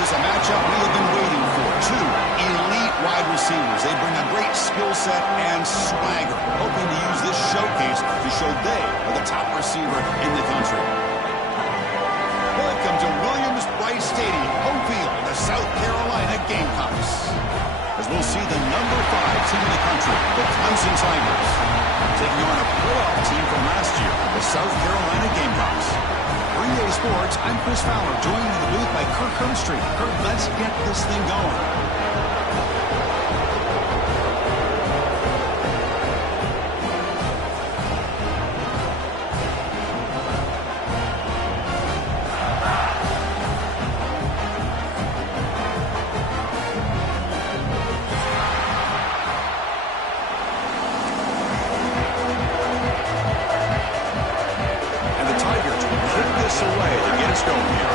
This is a matchup we have been waiting for. Two elite wide receivers. They bring a great skill set and swagger, hoping to use this showcase to show they are the top receiver in the country. Welcome to Williams-Brice Stadium, home field of the South Carolina Gamecocks. As we'll see the number 5 team in the country, the Clemson Tigers, taking on a playoff team from last year, the South Carolina Gamecocks. Green Day Sports, I'm Chris Fowler, joined in the booth by Kirk Herbstreit. Kirk, let's get this thing going. Away to get us going here.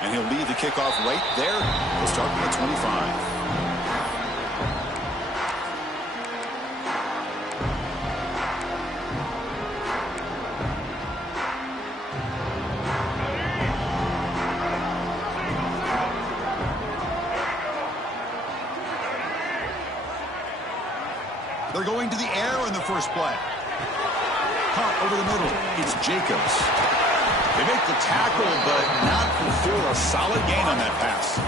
And he'll leave the kickoff right there. We'll start with the 25. They're going to the air in the first play. Caught over the middle. It's Jacobs. They make the tackle, but not fulfill a solid gain on that pass.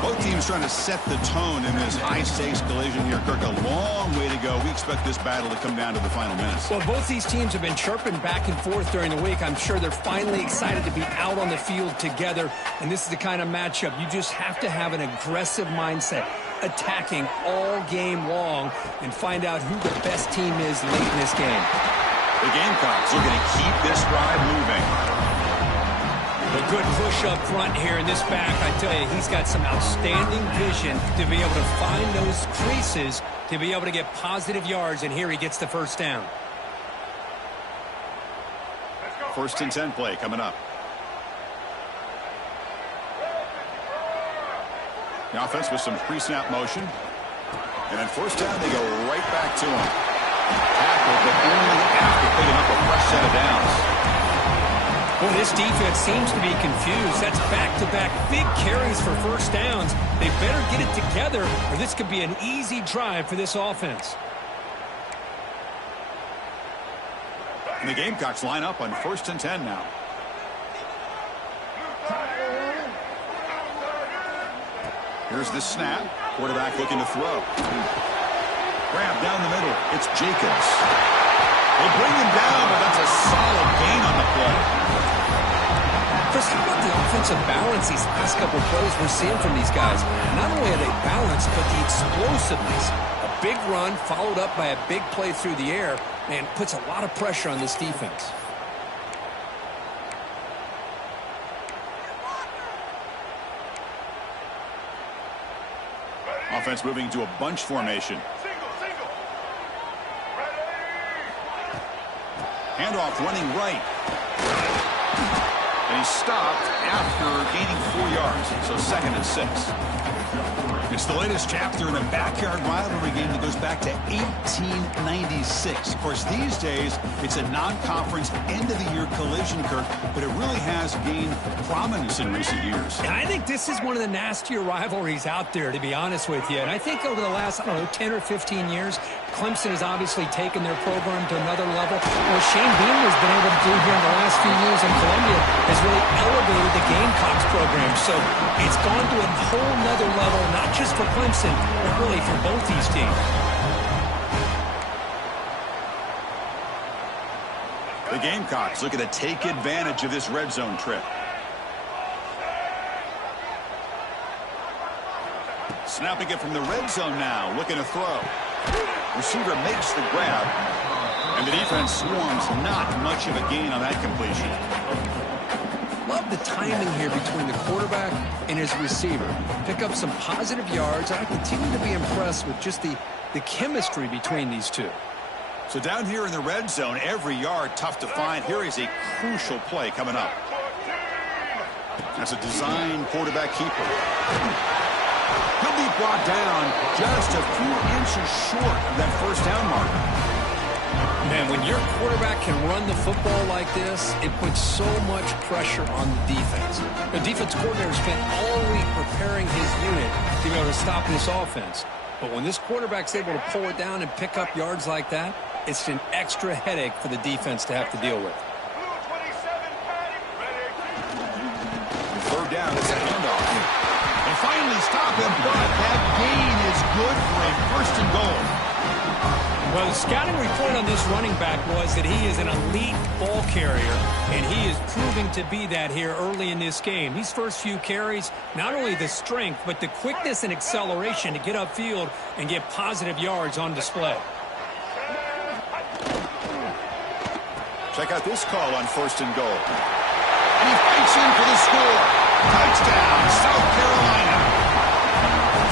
Both teams trying to set the tone in this high-stakes collision here. Kirk, a long way to go. We expect this battle to come down to the final minutes. Well, both these teams have been chirping back and forth during the week. I'm sure they're finally excited to be out on the field together. And this is the kind of matchup you just have to have an aggressive mindset, attacking all game long, and find out who the best team is late in this game. The Gamecocks are going to keep this drive moving. A good push up front here in this back. I tell you, he's got some outstanding vision to be able to find those creases, to be able to get positive yards, and here he gets the first down. First and 10 play coming up. The offense with some pre-snap motion. And then first down, they go right back to him. Tackled, but only after picking up a fresh set of downs. Well, this defense seems to be confused. That's back-to-back big carries for first downs. They better get it together, or this could be an easy drive for this offense. And the Gamecocks line up on first and 10 now. Here's the snap. Quarterback looking to throw. Grab down the middle. It's Jacobs. They bring him down, but that's a solid gain on the play. Chris, how about the offensive balance these last couple of plays we're seeing from these guys? Not only are they balanced, but the explosiveness. A big run followed up by a big play through the air, and puts a lot of pressure on this defense. Offense moving to a bunch formation. Handoff running right. And he's stopped after gaining 4 yards. So second and 6. It's the latest chapter in a backyard rivalry game that goes back to 1896. Of course, these days, it's a non-conference end-of-the-year collision, Kirk, but it really has gained prominence in recent years. And I think this is one of the nastier rivalries out there, to be honest with you. And I think over the last, 10 or 15 years, Clemson has obviously taken their program to another level. What Shane Beamer has been able to do here in the last few years in Columbia has really elevated the Gamecocks program. So it's gone to a whole nother level, not just for Clemson, but really for both these teams. The Gamecocks looking to take advantage of this red zone trip. Snapping it from the red zone now, looking to throw. Receiver makes the grab, and the defense swarms. Not much of a gain on that completion. Love the timing here between the quarterback and his receiver. Pick up some positive yards. I continue to be impressed with just the chemistry between these two. So down here in the red zone, every yard tough to find. Here is a crucial play coming up. That's a design quarterback keeper. He'll be brought down just a few inches short of that first down mark. Man, when your quarterback can run the football like this, it puts so much pressure on the defense. The defense coordinator spent all week preparing his unit to be able to stop this offense. But when this quarterback's able to pull it down and pick up yards like that, it's an extra headache for the defense to have to deal with. Third down, it's a handoff. They finally stop him, but that gain is good for a first and goal. Well, the scouting report on this running back was that he is an elite ball carrier, and he is proving to be that here early in this game. These first few carries, not only the strength, but the quickness and acceleration to get upfield and get positive yards on display. Check out this call on first and goal. And he fights in for the score. Touchdown, South Carolina.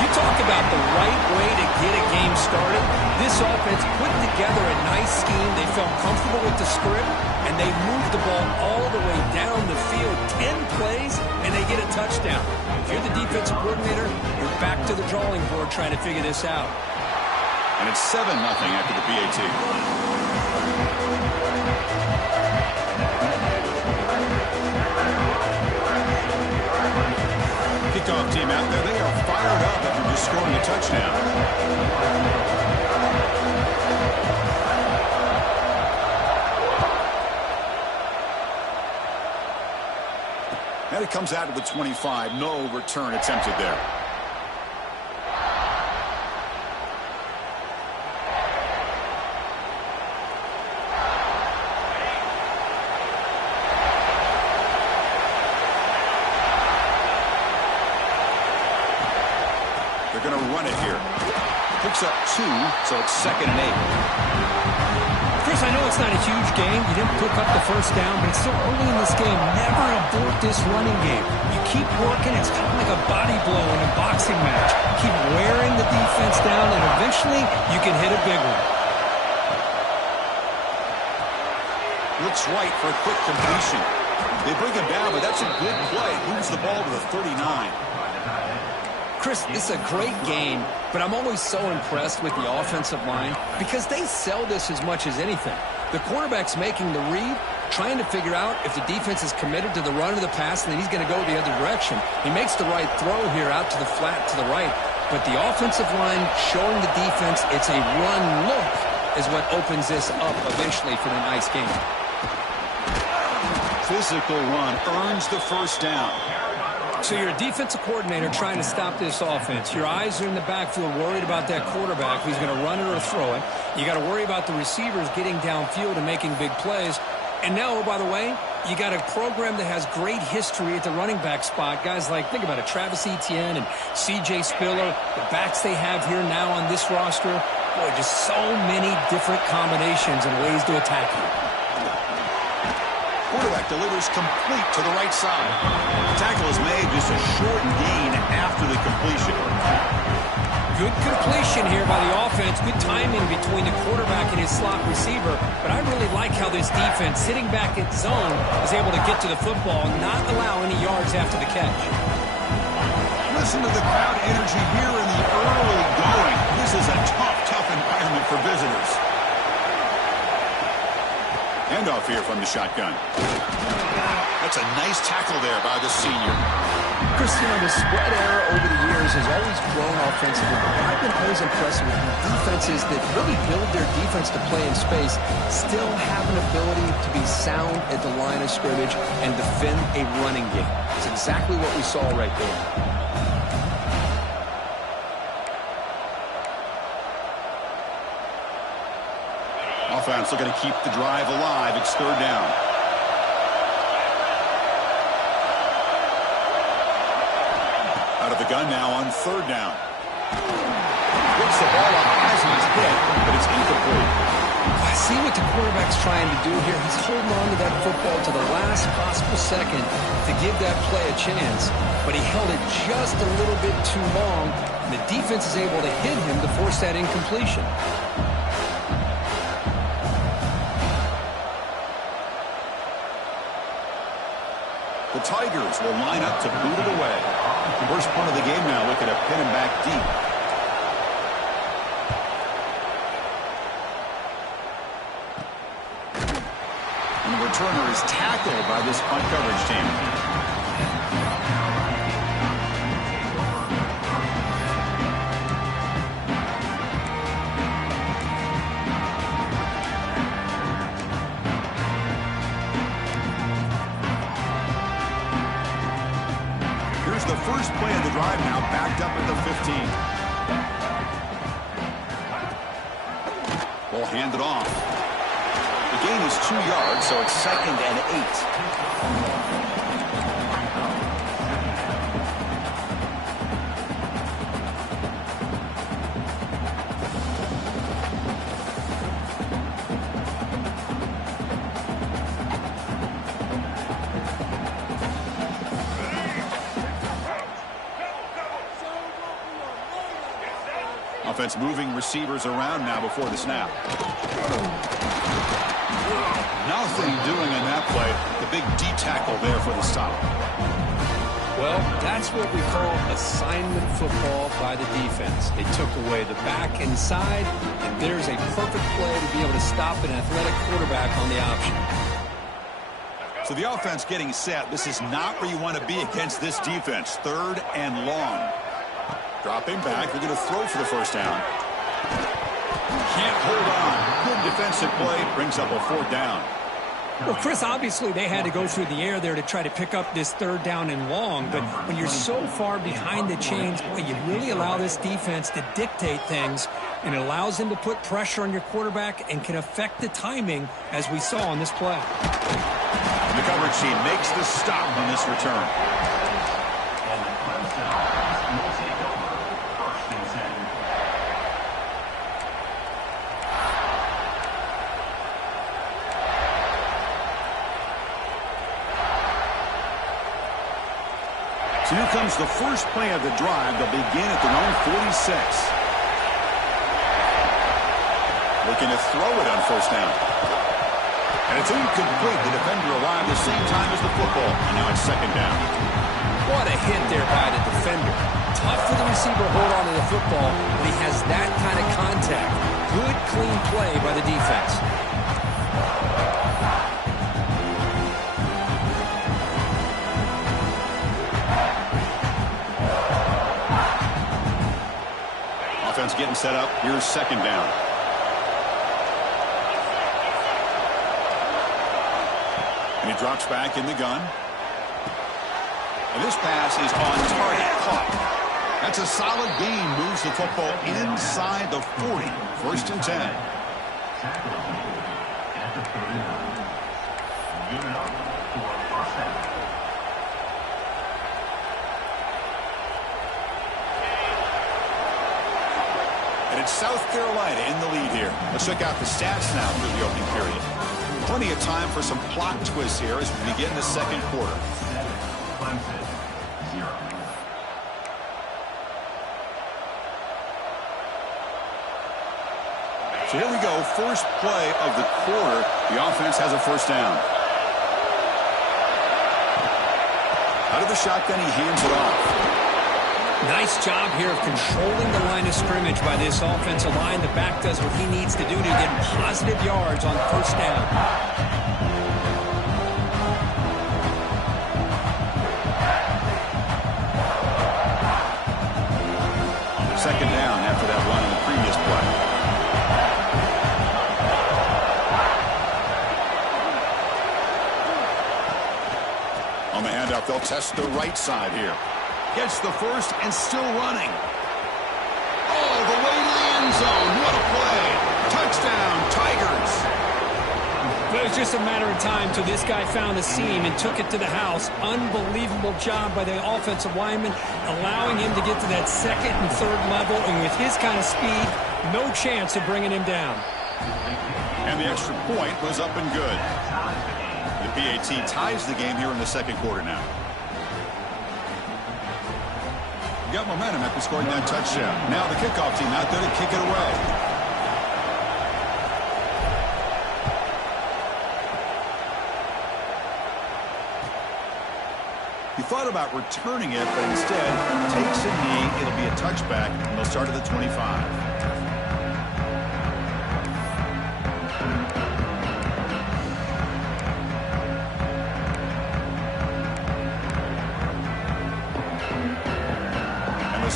You talk about the right way to get a game started. This offense put together a nice scheme. They felt comfortable with the script, and they moved the ball all the way down the field. 10 plays, and they get a touchdown. If you're the defensive coordinator, you're back to the drawing board trying to figure this out. And it's 7-0 after the PAT. Kickoff team out there. They are fired up after just scoring a touchdown. And it comes out to the 25. No return attempted there. They're going to run it here. Picks up 2, so it's 2nd and 8. Chris, I know it's not a huge game. You didn't pick up the first down, but it's still early in this game. Never abort this running game. You keep working. It's kind of like a body blow in a boxing match. Keep wearing the defense down, and eventually you can hit a big one. Looks right for a quick completion. They bring him down, but that's a good play. Moves the ball to the 39. Chris, this is a great game, but I'm always so impressed with the offensive line because they sell this as much as anything. The quarterback's making the read, trying to figure out if the defense is committed to the run or the pass, and then he's going to go the other direction. He makes the right throw here out to the flat to the right, but the offensive line showing the defense it's a run look is what opens this up eventually for the nice game. Physical run earns the first down. So you're a defensive coordinator trying to stop this offense. Your eyes are in the backfield worried about that quarterback who's going to run it or throw it. You got to worry about the receivers getting downfield and making big plays. And now, oh, by the way, you got a program that has great history at the running back spot. Guys like, think about it, Travis Etienne and C.J. Spiller, the backs they have here now on this roster. Boy, just so many different combinations and ways to attack you. Quarterback delivers complete to the right side. The tackle is made, just a short gain after the completion. Good completion here by the offense. Good timing between the quarterback and his slot receiver. But I really like how this defense, sitting back at zone, is able to get to the football and not allow any yards after the catch. Listen to the crowd energy here in the early going. This is a tough environment for visitors. Handoff here from the shotgun. That's a nice tackle there by the senior. Christian, the spread error over the years has always grown offensively, but I've been always impressed with defenses that really build their defense to play in space, still have an ability to be sound at the line of scrimmage and defend a running game. It's exactly what we saw right there. Offense looking to keep the drive alive. It's third down. Out of the gun now on third down. Gets the ball up as he's hit, but it's incomplete. I see what the quarterback's trying to do here. He's holding on to that football to the last possible second to give that play a chance, but he held it just a little bit too long, and the defense is able to hit him to force that incompletion. The Tigers will line up to boot it away. First punt of the game now, looking to pin him back deep. returner is tackled by this punt coverage team. Here's the first play of the drive now, backed up at the 15. Ball handed off. The gain is 2 yards, so it's 2nd and 8. Offense moving receivers around now before the snap. Nothing doing on that play. The big D tackle there for the stop. Well, that's what we call assignment football by the defense. They took away the back inside, and there's a perfect play to be able to stop an athletic quarterback on the option. So the offense getting set. This is not where you want to be against this defense. 3rd and long. Dropping back. They're going to throw for the first down. Can't hold on. Good defensive play. Brings up a 4th down. Well, Chris, obviously they had to go through the air there to try to pick up this 3rd down and long. But when you're so far behind the chains, boy, you really allow this defense to dictate things. And it allows them to put pressure on your quarterback and can affect the timing, as we saw on this play. The coverage team makes the stop on this return. So here comes the first play of the drive. They'll begin at their own 46. Looking to throw it on first down. And it's incomplete. The defender arrived the same time as the football. And now it's 2nd down. What a hit there by the defender. Tough for the receiver to hold on to the football, but he has that kind of contact. Good, clean play by the defense. Offense getting set up. Here's 2nd down. And he drops back in the gun. And this pass is on target. Caught. That's a solid gain. Moves the football inside the 40. 1st and 10. And it's South Carolina in the lead here. Let's check out the stats now through the opening period. Plenty of time for some plot twists here as we begin the 2nd quarter. So here we go. First play of the quarter. The offense has a first down. Out of the shotgun, he hands it off. Nice job here of controlling the line of scrimmage by this offensive line. The back does what he needs to do to get positive yards on first down. 2nd down after that run in the previous play. On the handoff, they'll test the right side here. Gets the first and still running. Oh, the way to the end zone. What a play. Touchdown, Tigers. But it was just a matter of time till this guy found a seam and took it to the house. Unbelievable job by the offensive lineman, allowing him to get to that 2nd and 3rd level. And with his kind of speed, no chance of bringing him down. And the extra point was up and good. The PAT ties the game here in the 2nd quarter now. Got momentum after scoring that touchdown. Now the kickoff team out there to kick it away. He thought about returning it, but instead takes a knee. It'll be a touchback, and they'll start at the 25.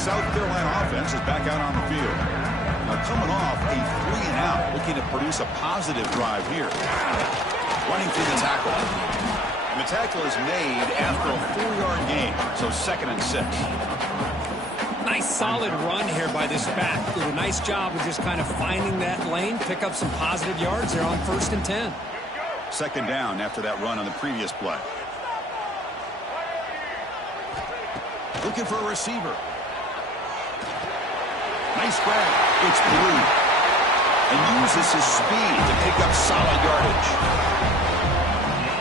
South Carolina offense is back out on the field. Now coming off a 3-and-out, looking to produce a positive drive here. Running through the tackle. And the tackle is made after a 4-yard gain, so 2nd and 6. Nice solid run here by this back. Did a nice job of just kind of finding that lane, pick up some positive yards there on 1st and 10. 2nd down after that run on the previous play. Looking for a receiver. Nice grab. It's Blue. And uses his speed to pick up solid yardage.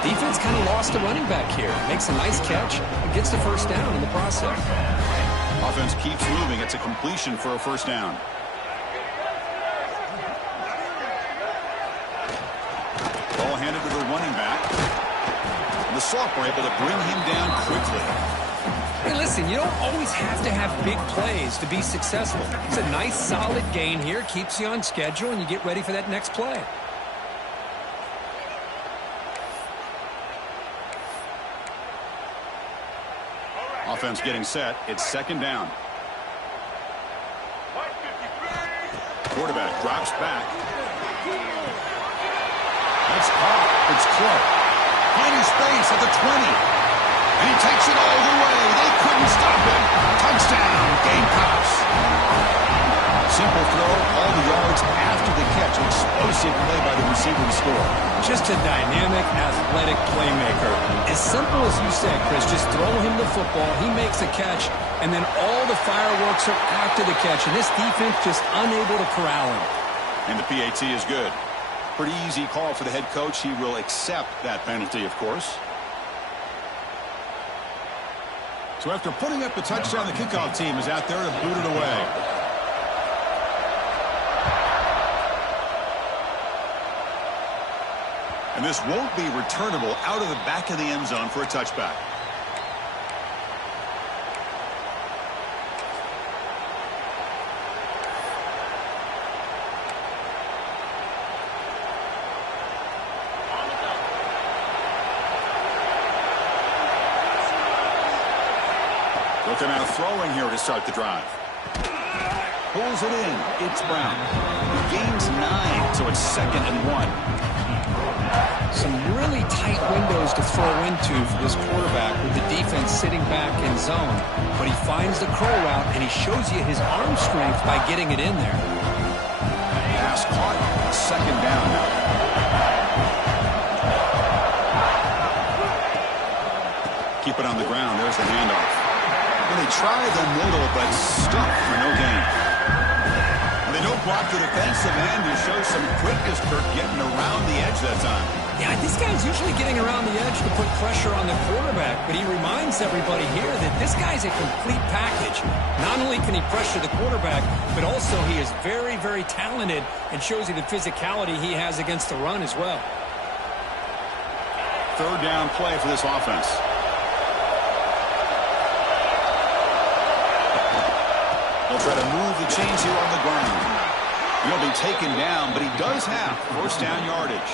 Defense kind of lost a running back here. Makes a nice catch and gets the 1st down in the process. Offense keeps moving. It's a completion for a 1st down. Ball handed to the running back. And the Soft were able to bring him down quickly. Hey, listen, you don't always have to have big plays to be successful. It's a nice, solid gain here. Keeps you on schedule, and you get ready for that next play. Offense getting set. It's 2nd down. Quarterback drops back. That's caught. It's Clark. Finding space at the 20. And he takes it all the way. They couldn't stop him. Touchdown, Gamecocks. Simple throw, all the yards after the catch. Explosive play by the receiver to score. Just a dynamic, athletic playmaker. As simple as you said, Chris, just throw him the football. He makes a catch, and then all the fireworks are after the catch. And this defense just unable to corral him. And the PAT is good. Pretty easy call for the head coach. He will accept that penalty, of course. So after putting up the touchdown, the kickoff team is out there to boot it away. And this won't be returnable out of the back of the end zone for a touchback. Looking at a throwing here to start the drive. Pulls it in. It's Brown. He gains 9, so it's 2nd and 1. Some really tight windows to throw into for this quarterback with the defense sitting back in zone. But he finds the crow route, and he shows you his arm strength by getting it in there. Pass caught. 2nd down now. Keep it on the ground. There's the handoff. And they try the middle, but stuck for no gain. And they don't block the defensive end who shows some quickness, Kirk, getting around the edge that time. Yeah, this guy's usually getting around the edge to put pressure on the quarterback, but he reminds everybody here that this guy's a complete package. Not only can he pressure the quarterback, but also he is very, very talented and shows you the physicality he has against the run as well. 3rd down play for this offense. They'll try to move the chains here on the ground. He'll be taken down, but he does have 1st down yardage.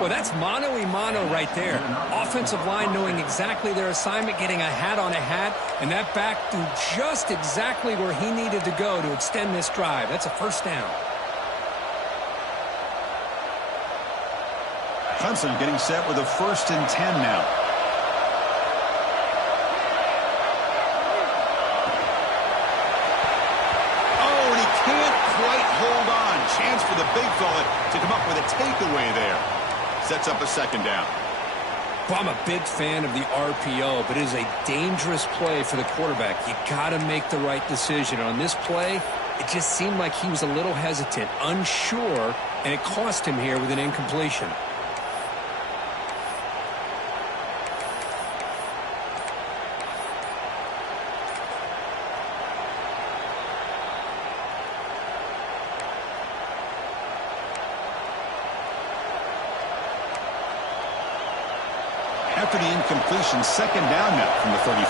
Well, that's mano-a-mano right there. Offensive line knowing exactly their assignment, getting a hat on a hat, and that back threw just exactly where he needed to go to extend this drive. That's a 1st down. Clemson getting set with a 1st and 10 now. Oh, and he can't quite hold on. Chance for the big fella to come up with a takeaway there. Sets up a 2nd down. Well, I'm a big fan of the RPO, but it is a dangerous play for the quarterback. You got to make the right decision. On this play, it just seemed like he was a little hesitant, unsure, and it cost him here with an incompletion. After the incompletion, 2nd down now from the 35.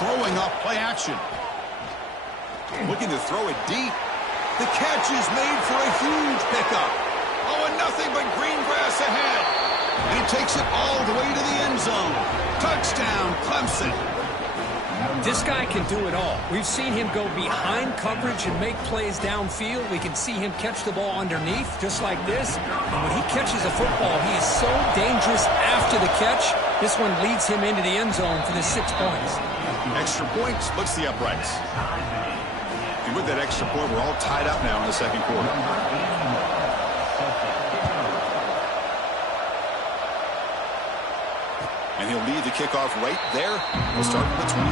Throwing up, play action. Looking to throw it deep. The catch is made for a huge pickup. Oh, and nothing but green grass ahead. And he takes it all the way to the end zone. Touchdown, Clemson. This guy can do it all. We've seen him go behind coverage and make plays downfield. We can see him catch the ball underneath, just like this. And when he catches a football, he is so dangerous after the catch. This one leads him into the end zone for the 6 points. Extra point splits the uprights. And with that extra point, we're all tied up now in the second quarter. And he'll lead the kickoff right there. We'll start with the 25.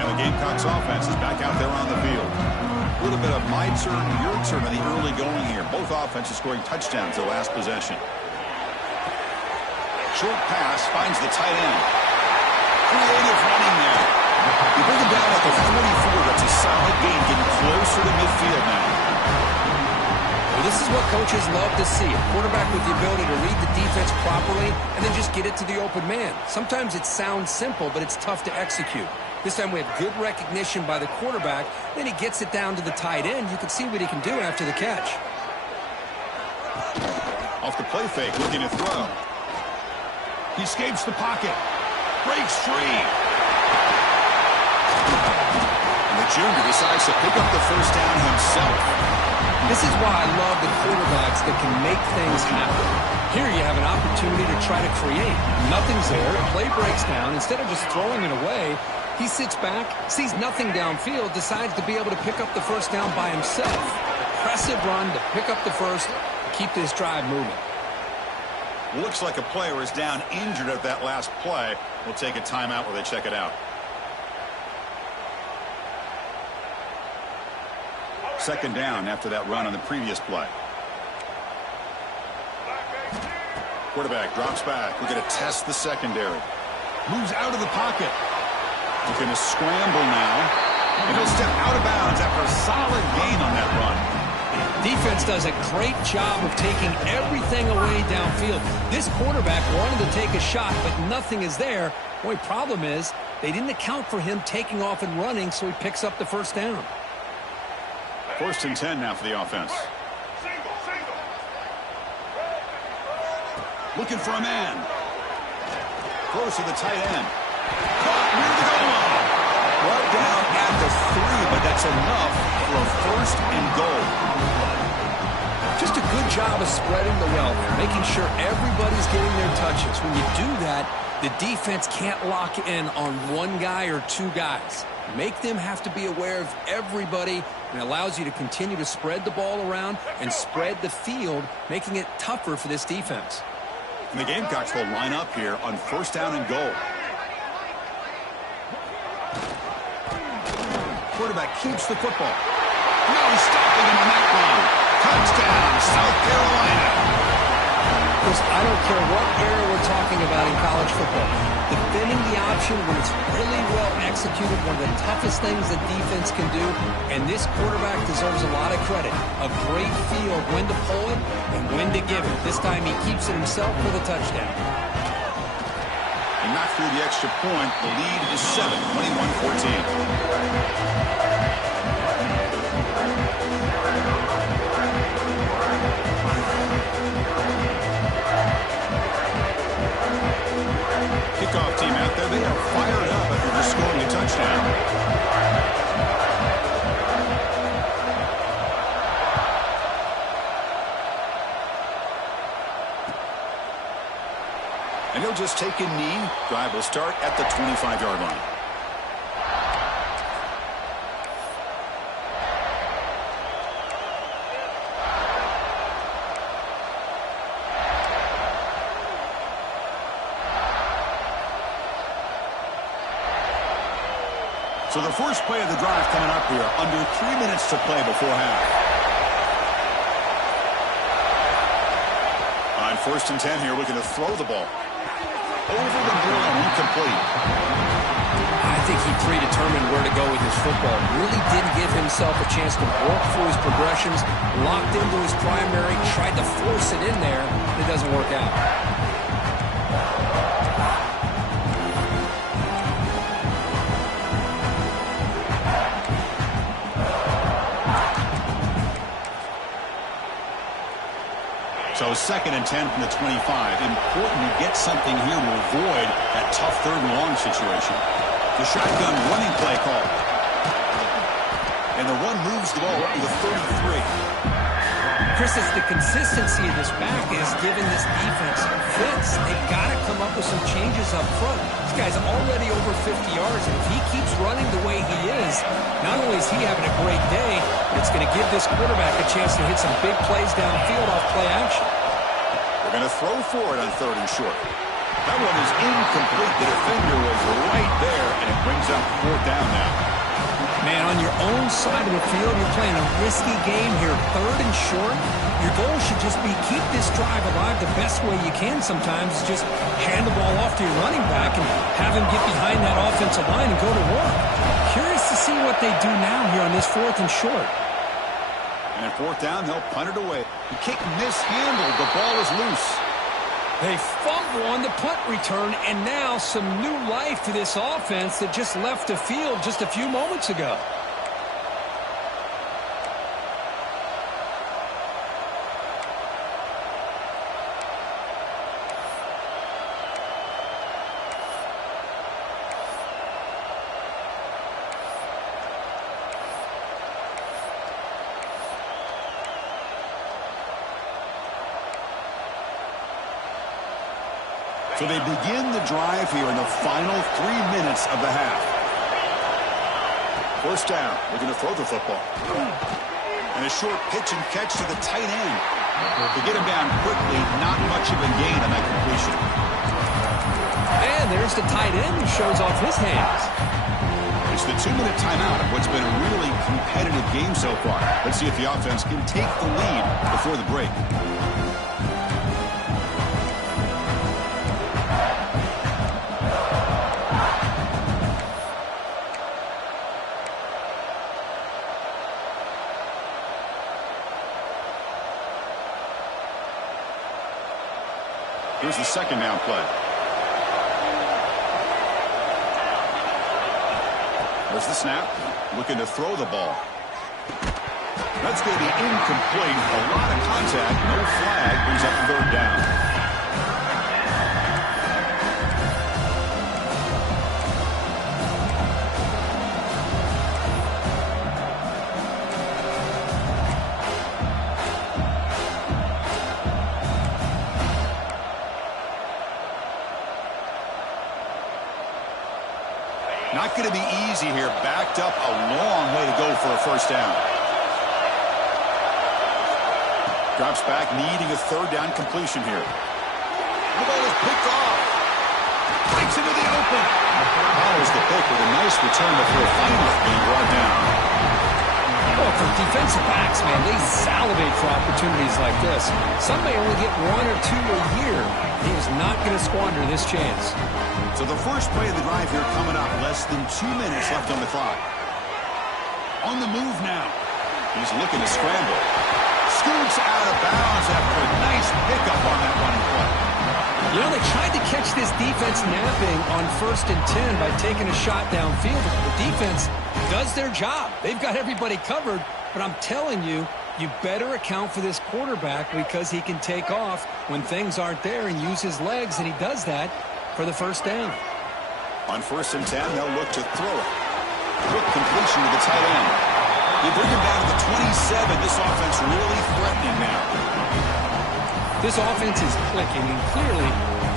And the Gamecocks offense is back out there on the field. A little bit of my turn, your turn in the early going here. Both offenses scoring touchdowns the last possession. Short pass finds the tight end. Creative running there. You bring him down at the 44. That's a solid gain, getting closer to midfield now. Well, this is what coaches love to see. A quarterback with the ability to read the defense properly and then just get it to the open man. Sometimes it sounds simple, but it's tough to execute. This time we have good recognition by the quarterback. Then he gets it down to the tight end. You can see what he can do after the catch. Off the play fake, looking to throw. He escapes the pocket. Breaks free. And the junior decides to pick up the first down himself. This is why I love the quarterbacks that can make things happen. Here you have an opportunity to try to create. Nothing's there. Play breaks down. Instead of just throwing it away, he sits back, sees nothing downfield, decides to be able to pick up the first down by himself. Impressive run to pick up the first, keep this drive moving. Looks like a player is down injured at that last play. We'll take a timeout while they check it out. Second down after that run on the previous play. Quarterback drops back. We're going to test the secondary. Moves out of the pocket. Looking to scramble now. And he'll step out of bounds after a solid gain on that run. Defense does a great job of taking everything away downfield. This quarterback wanted to take a shot, but nothing is there. The only problem is they didn't account for him taking off and running, so he picks up the first down. First and 10 now for the offense. Looking for a man. Close to the tight end. Caught near the goal line. Brought down at the 3, but that's enough for a first and goal. Just a good job of spreading the wealth, making sure everybody's getting their touches. When you do that, the defense can't lock in on one guy or two guys. Make them have to be aware of everybody, and it allows you to continue to spread the ball around and spread the field, making it tougher for this defense. And the Gamecocks will line up here on first down and goal. Quarterback keeps the football. No stopping him on that run. Touchdown, South Carolina. Chris, I don't care what era we're talking about in college football. Defending the option when it's really well executed, one of the toughest things that defense can do, and this quarterback deserves a lot of credit. A great feel of when to pull it and when to give it. This time he keeps it himself for the touchdown. And not through the extra point. The lead is 7, 21-14. Kickoff team out there, they are fired up after just scoring a touchdown. And he'll just take a knee. Drive will start at the 25-yard line. So the first play of the drive coming up here, under 3 minutes to play before half. On first and 10 here, looking to throw the ball. Over the middle and incomplete. I think he predetermined where to go with his football. Really didn't give himself a chance to work through his progressions. Locked into his primary, tried to force it in there, and it doesn't work out. So 2nd and 10 from the 25. Important to get something here to avoid that tough 3rd and long situation. The shotgun running play call. And the run moves the ball up to the 33. Chris, it's the consistency of this back is giving this defense fits. They've got to come up with some changes up front. This guy's already over 50 yards, and if he keeps running the way he is, not only is he having a great day, but it's going to give this quarterback a chance to hit some big plays downfield off play action. They're going to throw for it on 3rd and short. That one is incomplete. The defender was right there, and it brings up 4th down now. Man, on your own side of the field, you're playing a risky game here. 3rd and short. Your goal should just be keep this drive alive the best way you can sometimes. Just hand the ball off to your running back and have him get behind that offensive line and go to work. Curious to see what they do now here on this 4th and short. And at 4th down, they'll punt it away. The kick mishandled. The ball is loose. They fumble on the punt return, and now some new life to this offense that just left the field just a few moments ago. So they begin the drive here in the final 3 minutes of the half. 1st down. Looking to throw the football. And a short pitch and catch to the tight end. To get him down quickly, not much of a gain on that completion. And there's the tight end who shows off his hands. It's the 2-minute timeout of what's been a really competitive game so far. Let's see if the offense can take the lead before the break. Here's the 2nd down play. There's the snap. Looking to throw the ball. That's going to be incomplete. A lot of contact. No flag. Brings up 3rd down. Not going to be easy here. Backed up a long way to go for a 1st down. Drops back, needing a 3rd down completion here. The ball is picked off. Breaks into the open. Follows the pick with a nice return before finally being brought down. Well, for defensive backs, man, they salivate for opportunities like this. Some may only get 1 or 2 a year. He is not going to squander this chance. So the first play of the drive here coming up. Less than 2 minutes left on the clock. On the move now. He's looking to scramble. Scoots out of bounds after a nice pickup on that running play. You know, they tried to catch this defense napping on 1st and 10 by taking a shot downfield. The defense does their job. They've got everybody covered, but I'm telling you, you better account for this quarterback because he can take off when things aren't there and use his legs, and he does that for the 1st down. On 1st and 10, they'll look to throw it. Quick completion to the tight end. They bring him down to the 27. This offense really threatening now. This offense is clicking, and clearly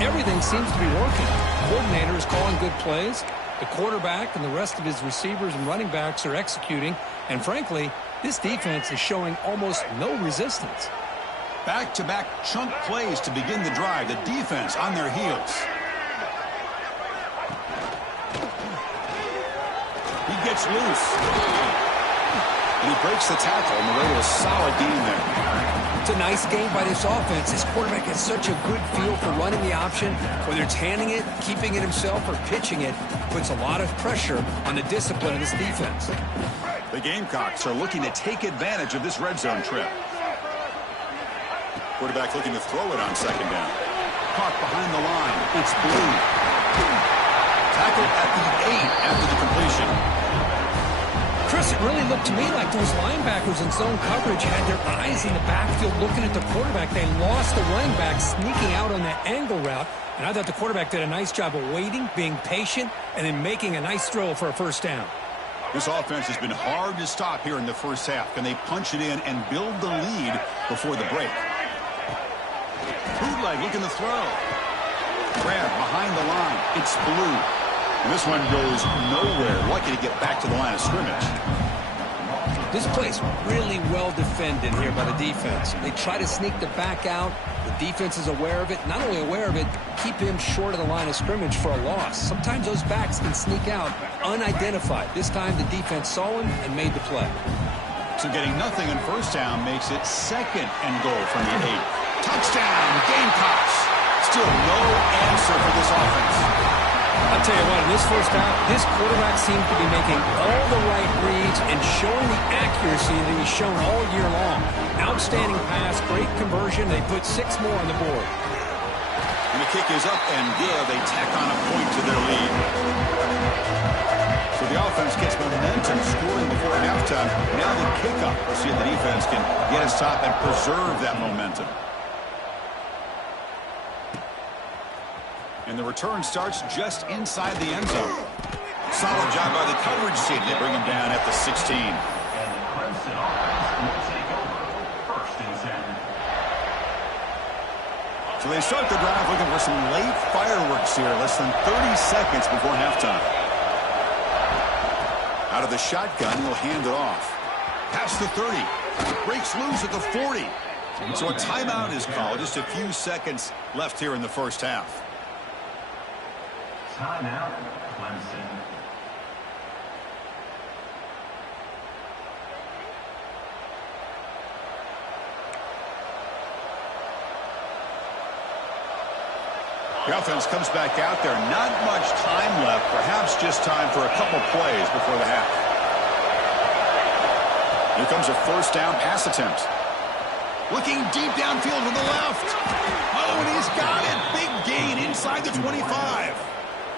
everything seems to be working. The coordinator is calling good plays. The quarterback and the rest of his receivers and running backs are executing. And frankly, this defense is showing almost no resistance. Back-to-back chunk plays to begin the drive. The defense on their heels. He gets loose. And he breaks the tackle on the way to a solid game there. It's a nice game by this offense. This quarterback has such a good feel for running the option. Whether it's handing it, keeping it himself, or pitching it, puts a lot of pressure on the discipline of this defense. The Gamecocks are looking to take advantage of this red zone trip. Quarterback looking to throw it on 2nd down. Caught behind the line. It's Blue. Tackled at the 8 after the completion. Chris, it really looked to me like those linebackers in zone coverage had their eyes in the backfield looking at the quarterback. They lost the running back sneaking out on that angle route. And I thought the quarterback did a nice job of waiting, being patient, and then making a nice throw for a first down. This offense has been hard to stop here in the first half. Can they punch it in and build the lead before the break? Bootleg looking to throw. Grab behind the line. It's blue. And this one goes nowhere. Lucky to get back to the line of scrimmage. This play's really well defended here by the defense. They try to sneak the back out. The defense is aware of it. Not only aware of it, keep him short of the line of scrimmage for a loss. Sometimes those backs can sneak out unidentified. This time the defense saw him and made the play. So getting nothing in first down makes it second and goal from the 8. Touchdown, Gamecocks. Still no answer for this offense. I'll tell you what, in this first half, this quarterback seems to be making all the right reads and showing the accuracy that he's shown all year long. Outstanding pass, great conversion. They put 6 more on the board. And the kick is up and good. They tack on a point to their lead. So the offense gets momentum scoring before halftime. Now the kickoff. We'll see if the defense can get a stop and preserve that momentum. And the return starts just inside the end zone. Solid job by the coverage team. They bring him down at the 16. So they start the drive looking for some late fireworks here. Less than 30 seconds before halftime. Out of the shotgun, he'll hand it off. Past the 30. Breaks loose at the 40. So a timeout is called. Just a few seconds left here in the first half. Timeout, Clemson. The offense comes back out there. Not much time left. Perhaps just time for a couple plays before the half. Here comes a first down pass attempt. Looking deep downfield to the left. Oh, and he's got it. Big gain inside the 25.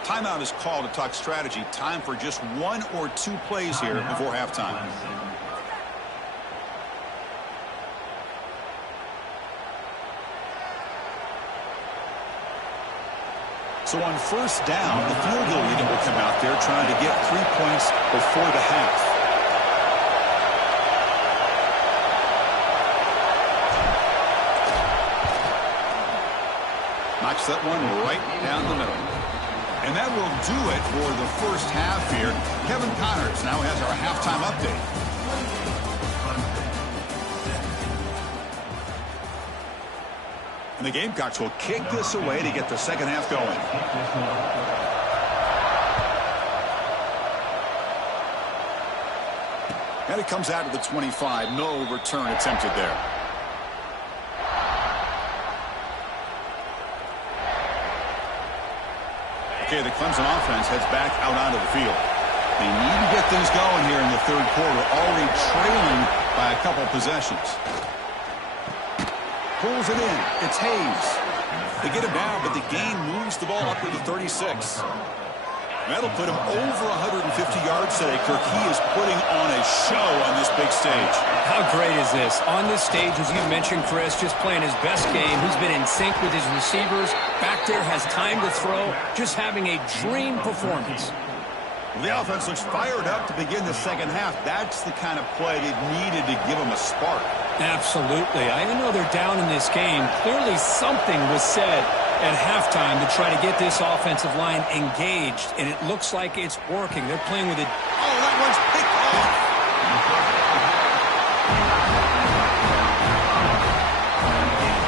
Timeout is called to talk strategy. Time for just 1 or 2 plays here before halftime. So on first down, the field goal unit will come out there trying to get 3 points before the half. Knocks that one right down the middle. And that will do it for the first half here. Kevin Connors now has our halftime update. And the Gamecocks will kick this away to get the second half going. And it comes out to the 25. No return attempted there. Okay, the Clemson offense heads back out onto the field. They need to get things going here in the third quarter, already trailing by a couple possessions. Pulls it in. It's Hayes. They get him down, but the gain moves the ball up to the 36. That'll put him over 150 yards today. Kirk, he is putting on a show on this big stage. How great is this? On this stage, as you mentioned, Chris, just playing his best game. He's been in sync with his receivers. Back there, has time to throw. Just having a dream performance. The offense looks fired up to begin the second half. That's the kind of play they needed to give them a spark. Absolutely. Even though they're down in this game, clearly something was said at halftime to try to get this offensive line engaged, and it looks like it's working. They're playing with it. Oh, that one's picked off.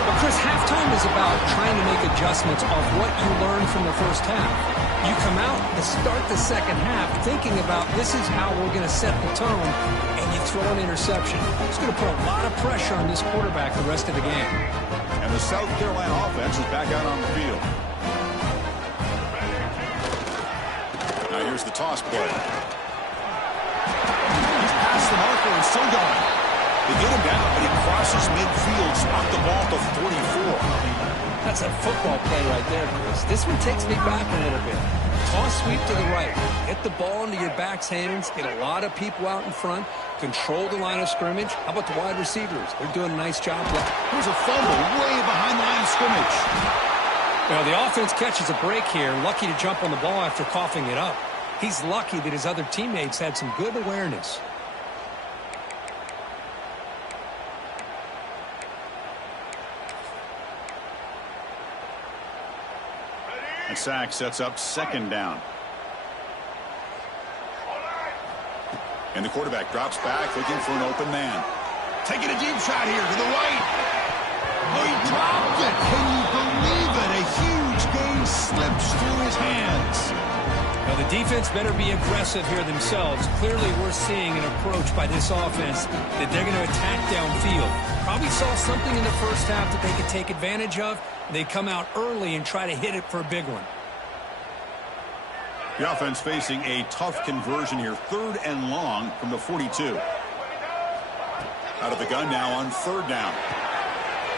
But Chris, halftime is about trying to make adjustments of what you learned from the first half. You come out to start the second half thinking about this is how we're going to set the tone, and you throw an interception. It's going to put a lot of pressure on this quarterback the rest of the game. And the South Carolina offense is back out on the field. Now here's the toss play. He's past the marker and still going. They get him down, but he crosses midfield, swapped the ball to 44. That's a football play right there, Chris. This one takes me back a little bit. Toss sweep to the right. Get the ball into your back's hands. Get a lot of people out in front. Control the line of scrimmage. How about the wide receivers? They're doing a nice job. Here's a fumble way behind the line of scrimmage. Well, the offense catches a break here. Lucky to jump on the ball after coughing it up. He's lucky that his other teammates had some good awareness. And sack sets up second down. And the quarterback drops back looking for an open man. Taking a deep shot here to the right. Oh, he dropped it. Can you believe it? A huge gain slips through his hands. Now, the defense better be aggressive here themselves. Clearly, we're seeing an approach by this offense that they're going to attack downfield. Probably saw something in the first half that they could take advantage of. They come out early and try to hit it for a big one. The offense facing a tough conversion here. 3rd and long from the 42. Out of the gun now on 3rd down.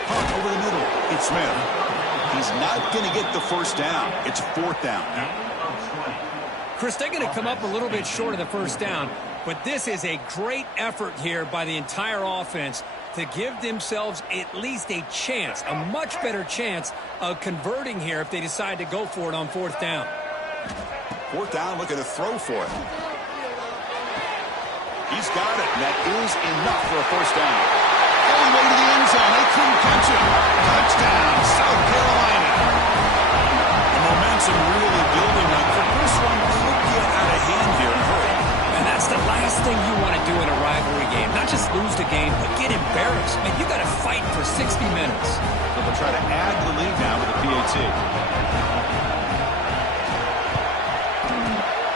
Punt over the middle. It's Smith. He's not going to get the first down. It's 4th down. Chris, they're going to come up a little bit short of the first down, but this is a great effort here by the entire offense to give themselves at least a chance, a much better chance of converting here if they decide to go for it on 4th down. 4th down, looking to throw for it. He's got it, and that is enough for a first down. All the way to the end zone. They couldn't catch him. Touchdown, South Carolina. The momentum really building up. This one could get out of hand here in a hurry. And that's the last thing you want to do in a rivalry game. Not just lose the game, but get embarrassed. Man, you got to fight for 60 minutes. So they'll try to add to the lead now with the PAT.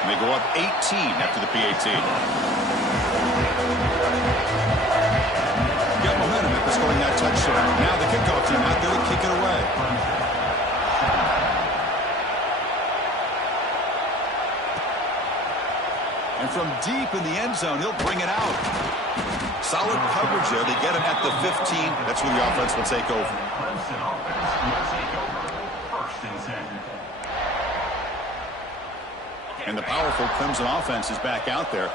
And they go up 18 after the PAT. Got momentum after scoring that touchdown. Now the kickoff team out there to kick it away. And from deep in the end zone, he'll bring it out. Solid coverage there. They get him at the 15. That's where the offense will take over. And the powerful Clemson offense is back out there.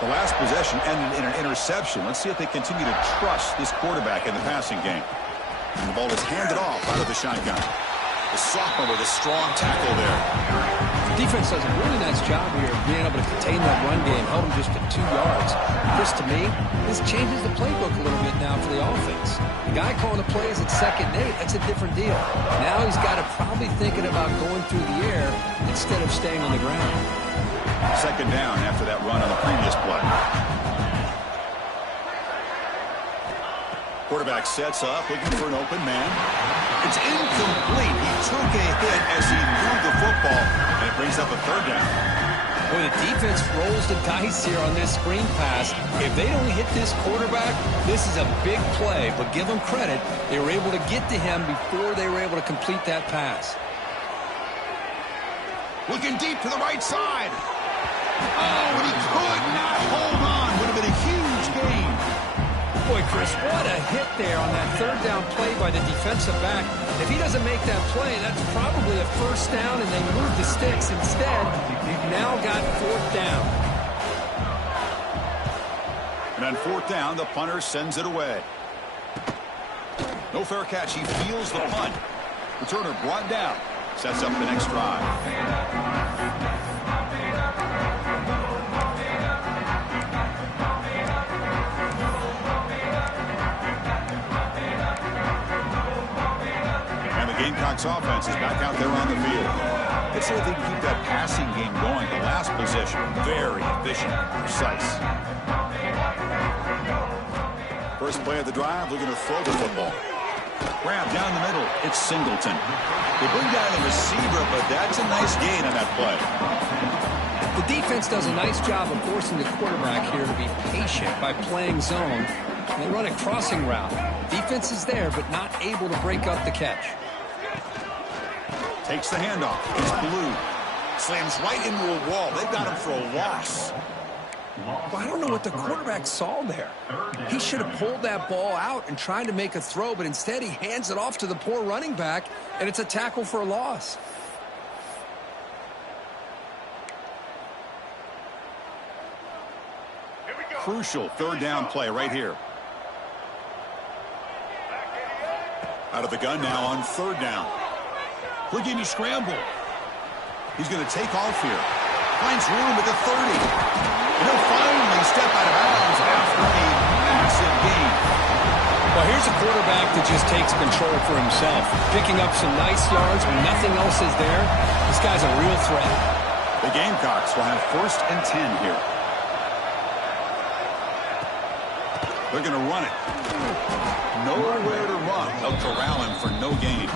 The last possession ended in an interception. Let's see if they continue to trust this quarterback in the passing game. And the ball is handed off out of the shotgun. The sophomore with a strong tackle there. The defense does a really nice job here of being able to contain that run game, held him just to 2 yards. Chris, to me, this changes the playbook a little bit now for the offense. The guy calling the plays at 2nd and 8, that's a different deal. Now he's got to probably thinking about going through the air instead of staying on the ground. 2nd down after that run on the previous play. Quarterback sets up, looking for an open man. It's incomplete. He took a hit as he threw the football, and it brings up a 3rd down. Boy, the defense rolls the dice here on this screen pass. If they don't hit this quarterback, this is a big play. But give them credit. They were able to get to him before they were able to complete that pass. Looking deep to the right side. Oh, and he could not hold on. Would have been a huge gain. Boy, Chris, what a hit there on that 3rd down play by the defensive back. If he doesn't make that play, that's probably a first down, and they move the sticks. Instead, you've now got 4th down. And on 4th down, the punter sends it away. No fair catch. He feels the punt. Returner brought down. Sets up the next drive. Gamecocks offense is back out there on the field. Let's see if they can keep that passing game going. The last possession, very efficient, precise. First play of the drive, looking to throw the football. Grab down the middle. It's Singleton. They bring down the receiver, but that's a nice gain on that play. The defense does a nice job of forcing the quarterback here to be patient by playing zone. They run a crossing route. Defense is there, but not able to break up the catch. Takes the handoff. It's Blue. Slams right into a wall. They've got him for a loss. Well, I don't know what the quarterback saw there. He should have pulled that ball out and tried to make a throw, but instead he hands it off to the poor running back, and it's a tackle for a loss. Crucial third down play right here. Out of the gun now on third down. Houdini scramble. He's going to take off here. Finds room at the 30. And he'll finally step out of bounds after a massive gain. Well, here's a quarterback that just takes control for himself. Picking up some nice yards when nothing else is there. This guy's a real threat. The Gamecocks will have 1st and 10 here. They're going to run it. Nowhere to run. They'll corral him for no gain.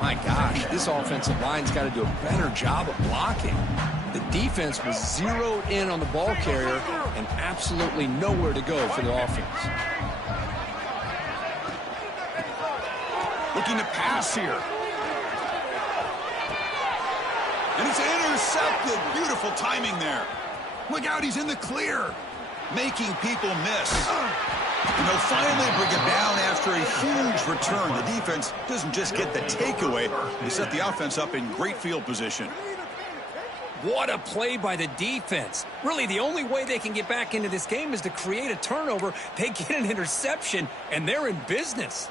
My gosh, this offensive line's got to do a better job of blocking. The defense was zeroed in on the ball carrier and absolutely nowhere to go for the offense. Looking to pass here. And it's intercepted. Beautiful timing there. Look out, he's in the clear. Making people miss. And they'll finally bring it down after a huge return. The defense doesn't just get the takeaway. They set the offense up in great field position. What a play by the defense. Really, the only way they can get back into this game is to create a turnover. They get an interception, and they're in business.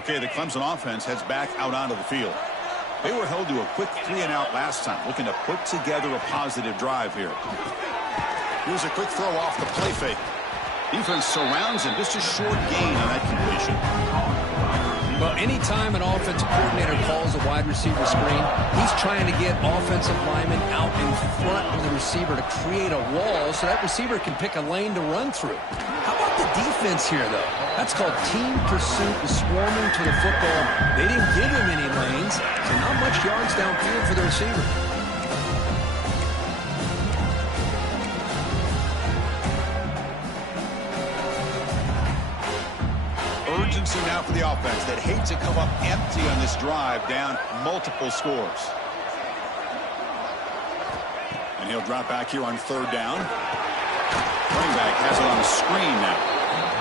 Okay, the Clemson offense heads back out onto the field. They were held to a quick 3-and-out last time, looking to put together a positive drive here. Here's a quick throw off the play fake. Defense surrounds him. Just a short gain on that completion. Well, anytime an offensive coordinator calls a wide receiver screen, he's trying to get offensive linemen out in front of the receiver to create a wall so that receiver can pick a lane to run through. How about the defense here, though? That's called team pursuit and swarming to the football. They didn't give him any lanes, so not much yards downfield for the receiver. Urgency now for the offense that hates to come up empty on this drive, down multiple scores. And he'll drop back here on third down. Running back has it on the screen now.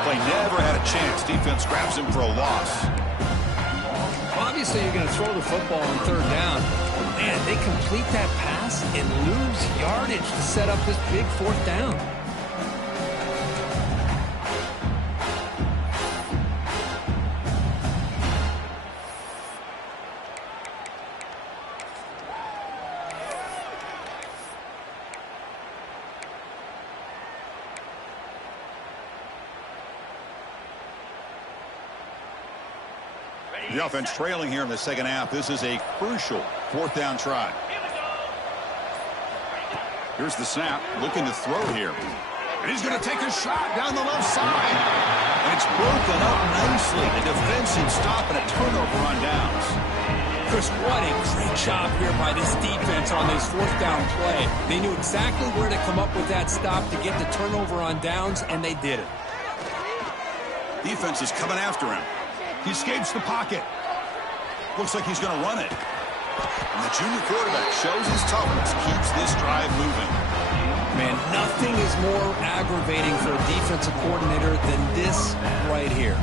Play never had a chance. Defense grabs him for a loss. Obviously, you're going to throw the football on third down. Man, they complete that pass and lose yardage to set up this big fourth down. The offense trailing here in the second half. This is a crucial fourth down try. Here's the snap, looking to throw here. And he's going to take a shot down the left side. And it's broken up nicely. A defensive stop and a turnover on downs. Chris, what a great job here by this defense on this fourth down play. They knew exactly where to come up with that stop to get the turnover on downs, and they did it. Defense is coming after him. He escapes the pocket. Looks like he's going to run it. And the junior quarterback shows his toughness, keeps this drive moving. Man, nothing is more aggravating for a defensive coordinator than this right here.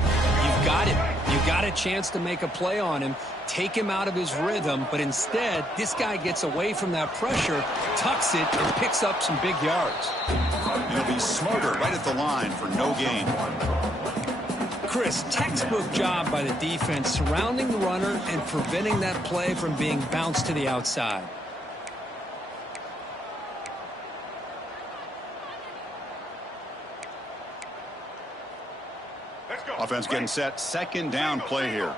You've got it. You got a chance to make a play on him, take him out of his rhythm, but instead, this guy gets away from that pressure, tucks it, and picks up some big yards. He'll be smarter right at the line for no gain. Chris, textbook job by the defense surrounding the runner and preventing that play from being bounced to the outside. Offense getting set. Second down play here.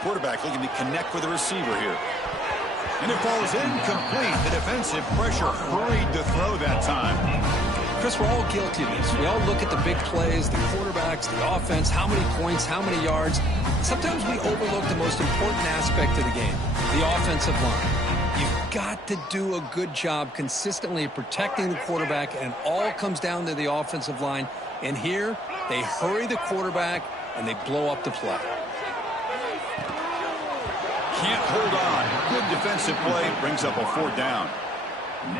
Quarterback looking to connect with the receiver here. And it falls incomplete. The defensive pressure hurried to throw that time. Chris, we're all guilty of this. We all look at the big plays, the quarterbacks, the offense, how many points, how many yards. Sometimes we overlook the most important aspect of the game, the offensive line. You've got to do a good job consistently protecting the quarterback, and it all comes down to the offensive line. And here, they hurry the quarterback, and they blow up the play. Can't hold on. defensive play brings up a 4th down.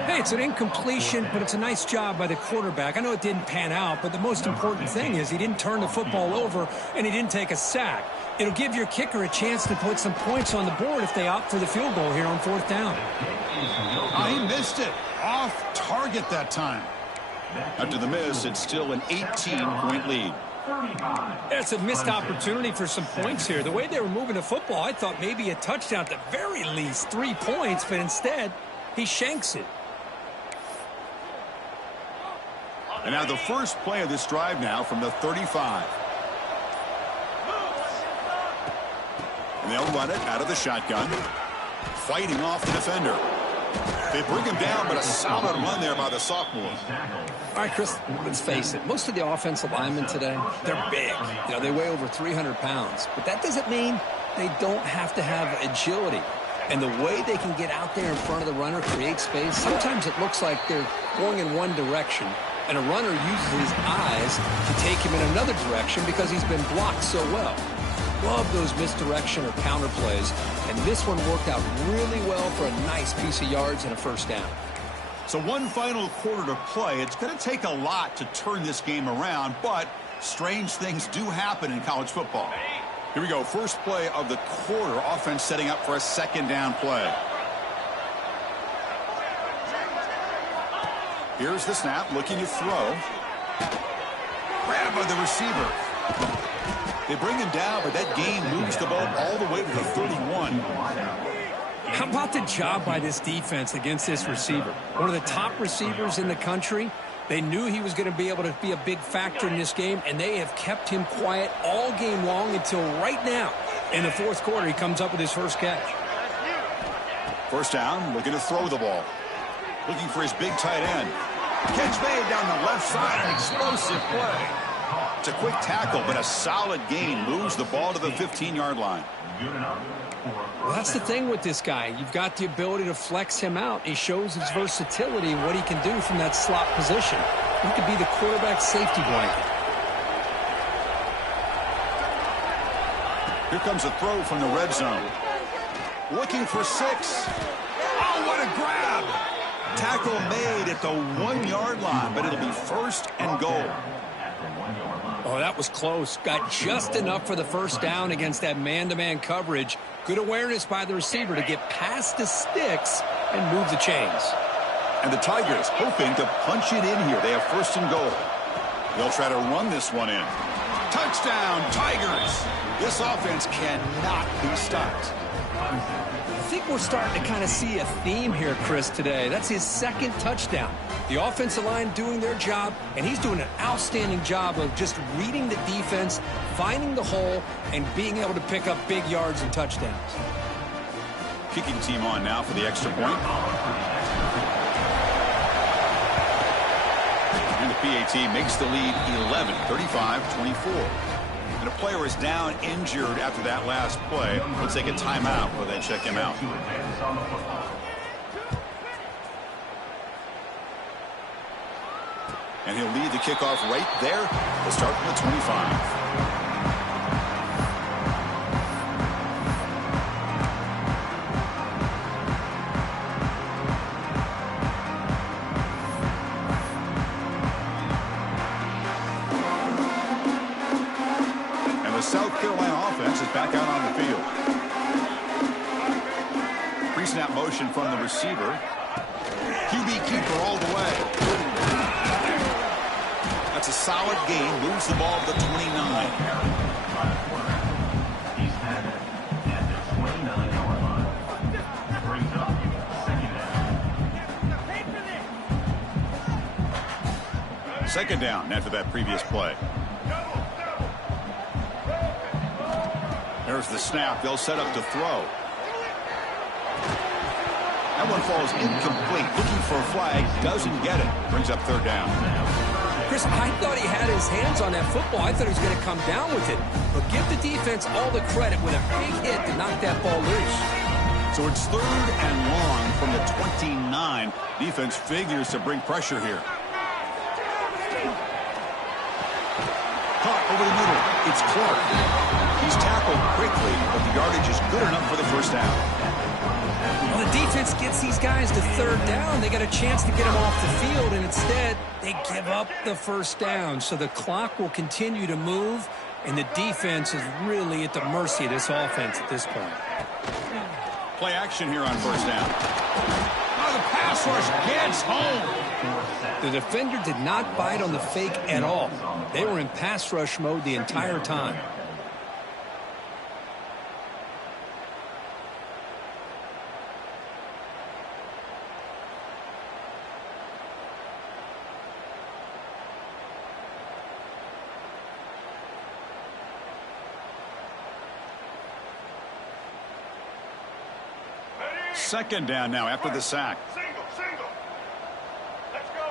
Hey, it's an incompletion, but it's a nice job by the quarterback. I know it didn't pan out, but the most important thing is he didn't turn the football over and he didn't take a sack. It'll give your kicker a chance to put some points on the board if they opt for the field goal here on 4th down. He missed it. Off target that time. After the miss, it's still an 18-point lead. It's a missed opportunity for some points here. The way they were moving the football, I thought maybe a touchdown at the very least, 3 points, but instead he shanks it. And now the first play of this drive now from the 35. And they'll run it out of the shotgun. Fighting off the defender. They bring him down, but a solid run there by the sophomore. All right, Chris, let's face it. Most of the offensive linemen today, they're big. You know, they weigh over 300 pounds. But that doesn't mean they don't have to have agility. And the way they can get out there in front of the runner, create space, sometimes it looks like they're going in one direction, and a runner uses his eyes to take him in another direction because he's been blocked so well. Love those misdirection or counter plays, and this one worked out really well for a nice piece of yards and a 1st down. So one final quarter to play. It's going to take a lot to turn this game around, but strange things do happen in college football. Here we go. First play of the quarter. Offense setting up for a 2nd down play. Here's the snap, looking to throw. Grabbed by the receiver. They bring him down, but that gain moves the ball all the way to the 31. How about the job by this defense against this receiver? One of the top receivers in the country. They knew he was going to be able to be a big factor in this game, and they have kept him quiet all game long until right now. In the 4th quarter, he comes up with his first catch. 1st down, looking to throw the ball. Looking for his big tight end. Catch made down the left side, an explosive play. It's a quick tackle, but a solid gain moves the ball to the 15-yard line. Well, that's the thing with this guy. You've got the ability to flex him out. He shows his versatility and what he can do from that slot position. He could be the quarterback safety blanket. Here comes a throw from the red zone. Looking for 6. Oh, what a grab! Tackle made at the 1-yard line, but it'll be 1st and goal. Oh, that was close. Got just enough for the 1st down against that man-to-man coverage. Good awareness by the receiver to get past the sticks and move the chains. And the Tigers hoping to punch it in here. They have 1st and goal. They'll try to run this one in. Touchdown, Tigers! This offense cannot be stopped. I think we're starting to kind of see a theme here, Chris, today. That's his 2nd touchdown. The offensive line doing their job, and he's doing an outstanding job of just reading the defense, finding the hole, and being able to pick up big yards and touchdowns. Kicking team on now for the extra point. And the PAT makes the lead 11, 35-24. And a player is down injured after that last play. Let's take a timeout while they check him out. And he'll lead the kickoff right there. We'll start from the 25. South Carolina offense is back out on the field. Pre-snap motion from the receiver. QB keeper all the way. That's a solid gain. Moves the ball to the 29. Second down after that previous play. There's the snap. They'll set up to throw. That one falls incomplete. Looking for a flag. Doesn't get it. Brings up 3rd down. Chris, I thought he had his hands on that football. I thought he was going to come down with it. But give the defense all the credit with a big hit to knock that ball loose. So it's 3rd and long from the 29. Defense figures to bring pressure here. Caught over the middle. It's Clark. He's tackled quickly, but the yardage is good enough for the 1st down. Well, the defense gets these guys to third down. They got a chance to get them off the field, and instead they give up the first down. So the clock will continue to move, and the defense is really at the mercy of this offense at this point. Play action here on first down. Oh, the pass rush gets home. The defender did not bite on the fake at all. They were in pass rush mode the entire time. Second down now after the sack. Let's go.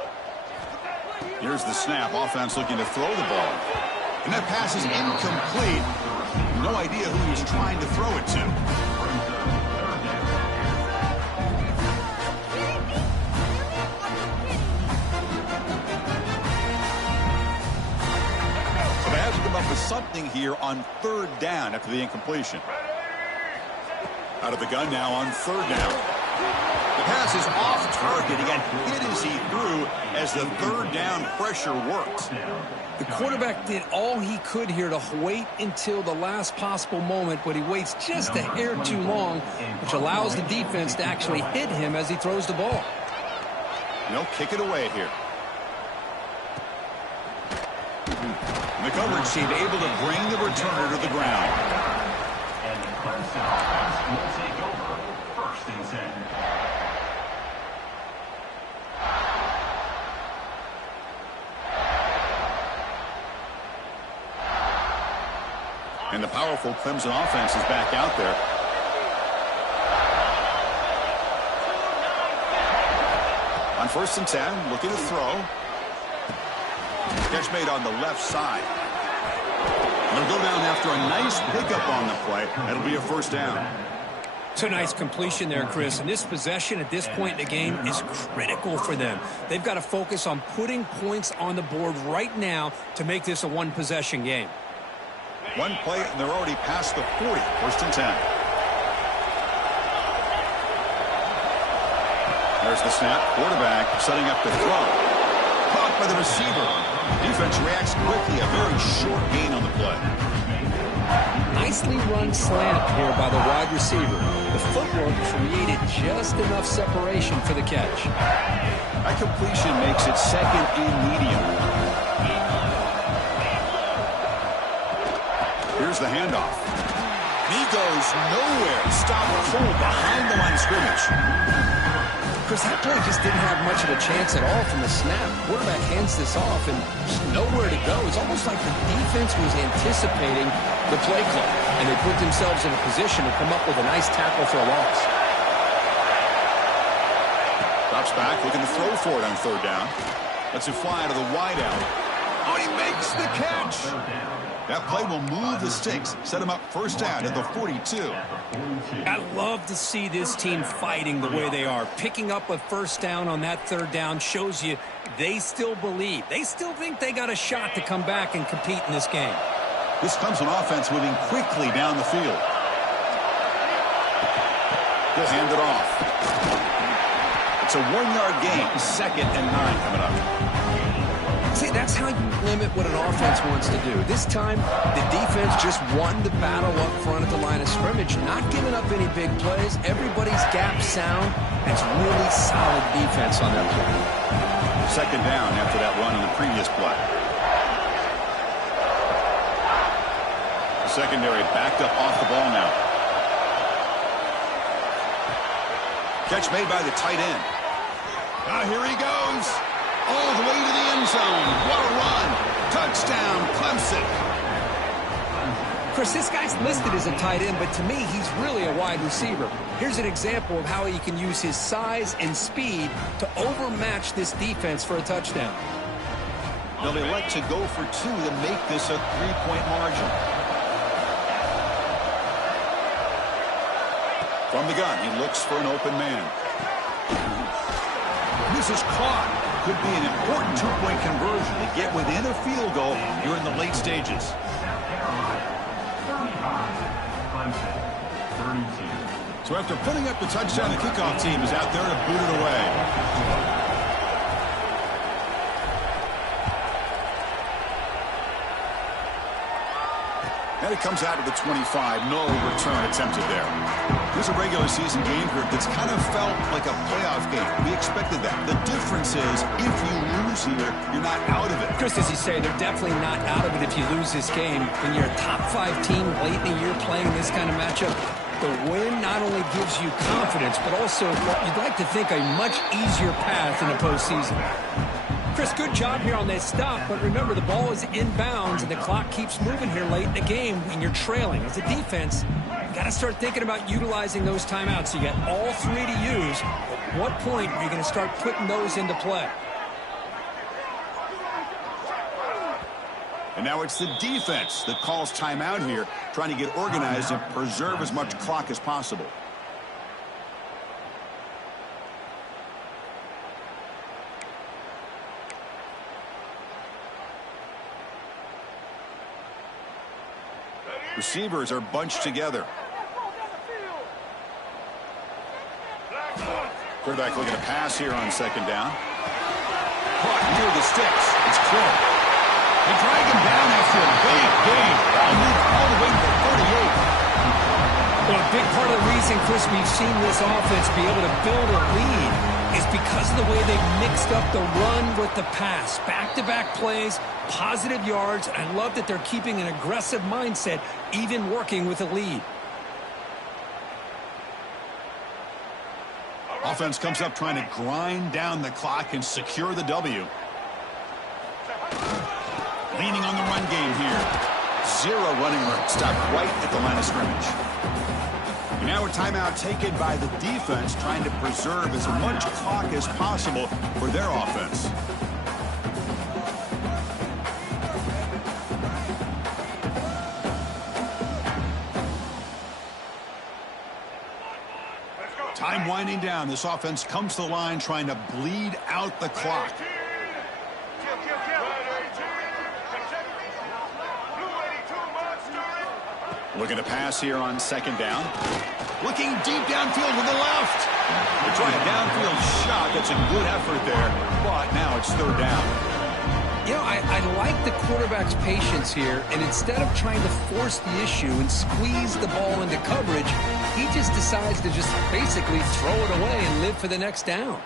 Here's the snap. Offense looking to throw the ball. And that pass is incomplete. No idea who he's trying to throw it to. So they have to come up with something here on third down after the incompletion. Out of the gun now on third down. The pass is off target. He got hit as he threw as the third down pressure worked. The quarterback did all he could here to wait until the last possible moment, but he waits just a hair too long, which allows the defense to actually hit him as he throws the ball. They'll kick it away here. And the coverage team able to bring the returner to the ground. And the Clemson offense will take over 1st and 10. And the powerful Clemson offense is back out there. On 1st and 10, looking to throw. Catch made on the left side. They'll go down after a nice pickup on the play. That'll be a first down. It's a nice completion there, Chris. And this possession at this point in the game is critical for them. They've got to focus on putting points on the board right now to make this a one-possession game. One play, and they're already past the 40. 1st and 10. There's the snap. Quarterback setting up to throw. Caught by the receiver. Defense reacts quickly. A very short gain on the play. Nicely run slant here by the wide receiver. The footwork created just enough separation for the catch. That completion makes it 2nd and medium. Here's the handoff. He goes nowhere. Stop cold behind the line of scrimmage. Chris, that play just didn't have much of a chance at all from the snap. Quarterback hands this off and just nowhere to go. It's almost like the defense was anticipating the play call, and they put themselves in a position to come up with a nice tackle for a loss. Drops back, looking to throw for it on third down. Lets it fly to the wideout. Oh, he makes the catch. That play will move the sticks, set him up first down at the 42. I love to see this team fighting the way they are. Picking up a first down on that third down shows you they still believe. They still think they got a shot to come back and compete in this game. This Clemson offense moving quickly down the field. He'll hand it off. It's a 1-yard gain. 2nd and 9 coming up. See, that's how you limit what an offense wants to do. This time, the defense just won the battle up front at the line of scrimmage, not giving up any big plays. Everybody's gap sound. It's really solid defense on that play. 2nd down after that run on the previous play. The secondary backed up off the ball now. Catch made by the tight end. Here he goes. All the way to the end zone. What a run. Touchdown, Clemson. Chris, this guy's listed as a tight end, but to me, he's really a wide receiver. Here's an example of how he can use his size and speed to overmatch this defense for a touchdown. They'll elect to go for 2 to make this a 3-point margin. From the gun, he looks for an open man. This is caught. Could be an important 2-point conversion to get within a field goal here in the late stages. South Carolina, 35. Clemson, 32. So after putting up the touchdown, the kickoff team is out there to boot it away. And it comes out of the 25. No return attempted there. Here's a regular season game group that's kind of felt like a playoff game. We expected that. The difference is if you lose here, you're not out of it. Chris, as you say, they're definitely not out of it if you lose this game. When you're a top-5 team late in the year playing this kind of matchup, the win not only gives you confidence, but also, you'd like to think, a much easier path in the postseason. Chris, good job here on that stop, but remember, the ball is inbounds, and the clock keeps moving here late in the game when you're trailing. As a defense, you got to start thinking about utilizing those timeouts. You got all 3 to use. At what point are you going to start putting those into play? And now it's the defense that calls timeout here, trying to get organized and preserve as much clock as possible. Receivers are bunched together. Quarterback looking to pass here on second down. Caught near the sticks. It's clear. They drag him down after a big game. Ball moved all the way to the 38. Well, a big part of the reason, Chris, we've seen this offense be able to build a lead is because of the way they've mixed up the run with the pass. Back-to-back plays, positive yards, and I love that they're keeping an aggressive mindset, even working with a lead. Offense comes up trying to grind down the clock and secure the W. Leaning on the run game here. 0 running room. Stopped right at the line of scrimmage. And now a timeout taken by the defense, trying to preserve as much clock as possible for their offense. Time winding down. This offense comes to the line trying to bleed out the clock. Looking to pass here on second down. Looking deep downfield with the left. They try a downfield shot. That's a good effort there, but now it's third down. You know, I like the quarterback's patience here, and instead of trying to force the issue and squeeze the ball into coverage, he just decides to just basically throw it away and live for the next down.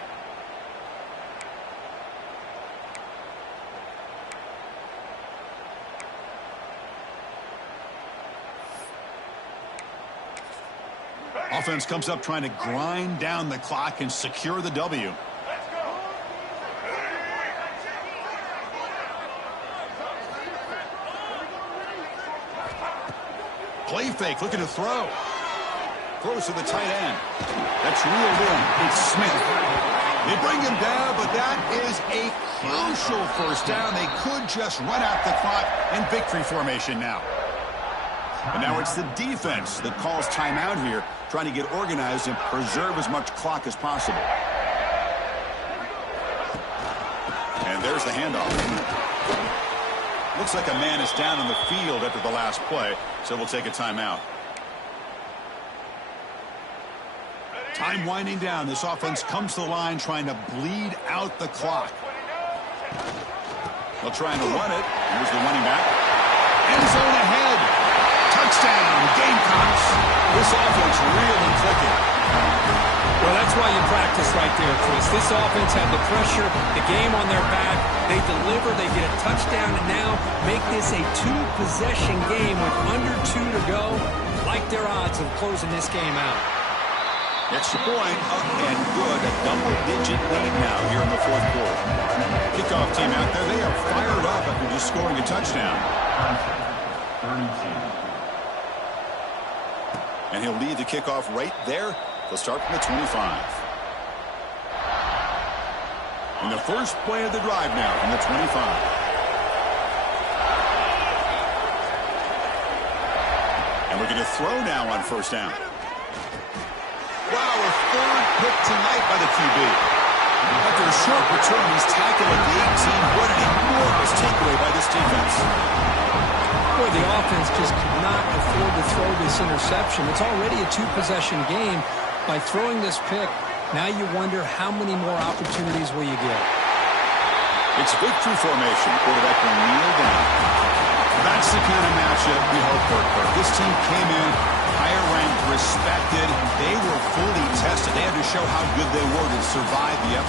Offense comes up trying to grind down the clock and secure the W. Play fake, looking to throw. Throws to the tight end. That's reeled in. It's Smith. They bring him down, but that is a crucial first down. They could just run out the clock in victory formation now. And now it's the defense that calls timeout here, trying to get organized and preserve as much clock as possible. And there's the handoff. Looks like a man is down on the field after the last play, so we'll take a timeout. Time winding down. This offense comes to the line trying to bleed out the clock. They'll try and run it. Here's the running back. End zone ahead. Touchdown, Gamecocks. This offense really clicking. Well, that's why you practice right there, Chris. This offense had the pressure, the game on their back. They deliver, they get a touchdown, and now make this a 2-possession game with under 2 to go. Like their odds of closing this game out. Extra point, up and good. A double-digit lead now here in the fourth quarter. Kickoff team out there, they are fired up after just scoring a touchdown. 32. And he'll lead the kickoff right there. They'll start from the 25. And the first play of the drive now from the 25. And we're going to throw now on first down. Wow, a third pick tonight by the QB. After a short return, he's tackled at the 18. What an enormous takeaway by this defense. Boy, the offense just could not afford to throw this interception. It's already a two-possession game. By throwing this pick, now you wonder how many more opportunities will you get. It's victory formation. Quarterback will kneel down. That's the kind of matchup we hope for. This team came in higher ranked, respected. They were fully tested. They had to show how good they were to survive the upset.